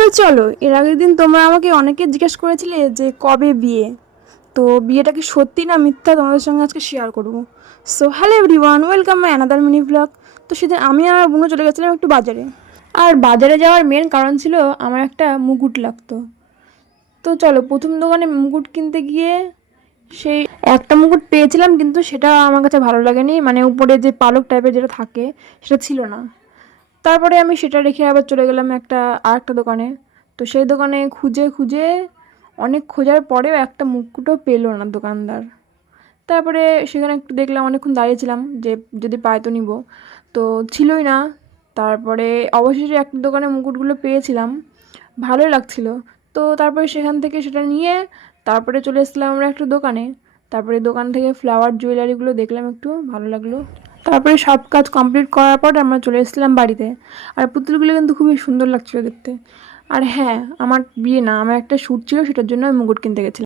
তো চলো, এর আগের দিন তোমরা আমাকে অনেকে জিজ্ঞেস করেছিলে যে কবে বিয়ে। তো বিয়েটা কি সত্যি না মিথ্যা তোমাদের সঙ্গে আজকে শেয়ার করবো। So hello everyone, welcome my another mini blog. তো সেদিন আমি আর বুনু চলে গেছিলাম একটু বাজারে। আর বাজারে যাওয়ার মেন কারণ ছিল আমার একটা মুকুট লাগতো। তো চলো, প্রথম দোকানে মুকুট কিনতে গিয়ে সেই একটা মুকুট পেয়েছিলাম, কিন্তু সেটা আমার কাছে ভালো লাগেনি, মানে উপরে যে পালক টাইপের যেটা থাকে সেটা ছিল না। তারপরে আমি সেটা রেখে আবার চলে গেলাম আরেকটা দোকানে। তো সেই দোকানে খুঁজে খুঁজে অনেক খোঁজার পরেও একটা মুকুটও পেলো না দোকানদার। তারপরে সেখানে একটু দেখলাম, অনেকক্ষণ দাঁড়িয়েছিলাম যে যদি পাই তো নিব, তো ছিলই না। তারপরে অবশেষে একটা দোকানে মুকুটগুলো পেয়েছিলাম, ভালোই লাগছিল। তো তারপরে সেখান থেকে সেটা নিয়ে তারপরে চলে এসেছিলাম আমরা একটা দোকানে। তারপরে দোকান থেকে ফ্লাওয়ার জুয়েলারিগুলো দেখলাম, একটু ভালো লাগলো। তারপরে সব কাজ কমপ্লিট করার পর আমরা চলে এসেছিলাম বাড়িতে। আর পুতুলগুলো কিন্তু খুবই সুন্দর লাগছিল দেখতে। আর হ্যাঁ, আমার বিয়ে না, আমার একটা শ্যুট ছিল, সেটার জন্য আমি মুকুট কিনতে গেছিলাম।